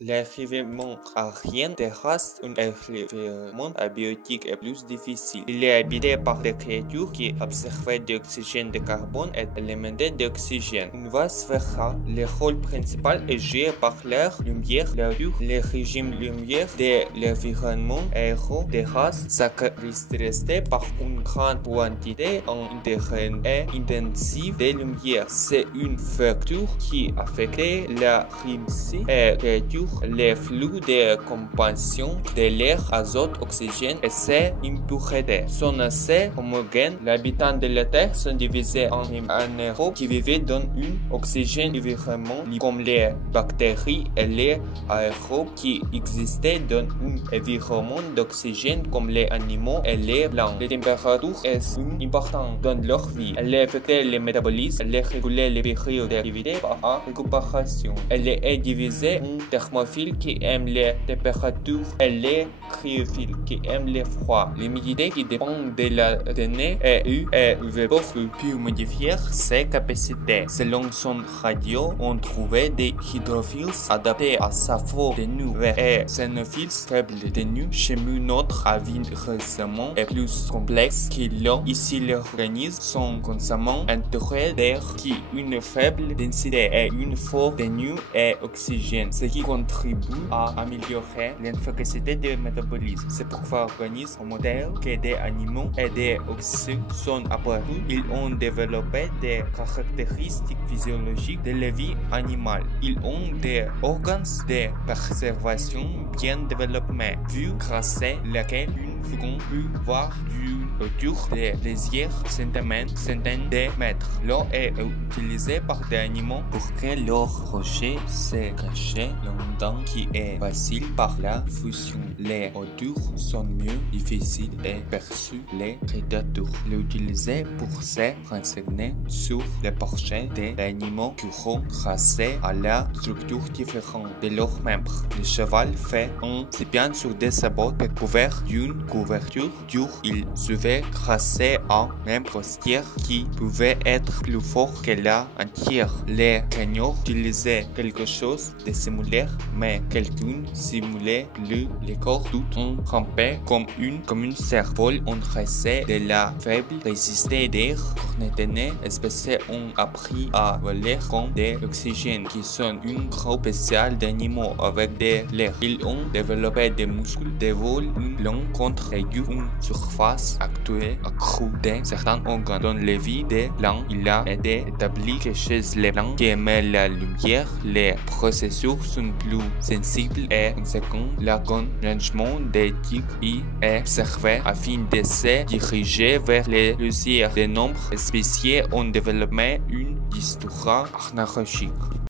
L'arrivement aérien terrestre, un environnement abiotique est plus difficile. Il est habité par des créatures qui absorbent de l'oxygène de carbone et alimentés d'oxygène. Une vaste sphère, le rôle principal est joué par l'air, lumière, le régime lumière de l'environnement aéro-terrestre se caractérise par une grande quantité intensive de lumière. C'est une facteur qui affecte la réussite et réduit les flux de combustion de l'air, azote, oxygène et ses impuretés. Sont assez homogènes. Les habitants de la Terre sont divisés en anaérobes qui vivent dans un oxygène environnement comme les bactéries et les aérobes qui existaient dans un environnement d'oxygène comme les animaux et les plantes. La température est importante dans leur vie. Elle affecte le métabolisme, elle régule les périodes d'activité par récupération. Elle est divisée en thermophiles qui aiment les températures et les cryophiles qui aiment les froids. L'humidité qui dépend de la donnée EU et UV peut modifier ses capacités. Selon son radio, on trouvait des hydrophiles adaptés à sa forme de nu et xénophiles faibles de nu. Chez nous, notre environnement est plus complexe qu'il l'est. Ici, l'organisme sont constamment entourés d'air qui a une faible densité et une forme de nu et oxygène, ce qui contribue à améliorer l'efficacité du métabolisme. C'est pourquoi l'organisme modèle que des animaux et des oxygènes sont apparus. Ils ont développé des caractéristiques physiologiques de la vie animale. Ils ont des organes de préservation bien développés, vu grâce à laquelle une faucon peut voir d'une hauteur de plusieurs centaines de mètres. L'eau est utilisée par des animaux pour que leur rocher se cache longtemps, qui est facile par la fusion. Les hauteurs sont mieux difficiles et perçues les prédateurs. L'utiliser pour se renseigner sur les portions des animaux qui ont grâce à la structure différente de leurs membres. Le cheval fait un bien sur des sabots recouverts d'une couverture dure. Il suivait grâce à un membre postière qui pouvait être plus fort que la entière. Les cagnards utilisaient quelque chose de similaire, mais quelqu'un simulait plus les corps tout en rampant comme une cervelle en tracé de la faible résistance d'air. Cornetonnés espèces ont appris à voler comme de l'oxygène, qui sont une groupe spéciale d'animaux avec de l'air. Ils ont développé des muscles de vol longs contre une surface accrue de certains organes. Dans les vies des blancs, il a été établi que chez les blancs qui émettent la lumière, les processus sont plus sensibles et conséquent, l'arrangement des tiges est observé afin de se diriger vers les plusieurs. De nombreuses espèces ont développé une histoire analogique.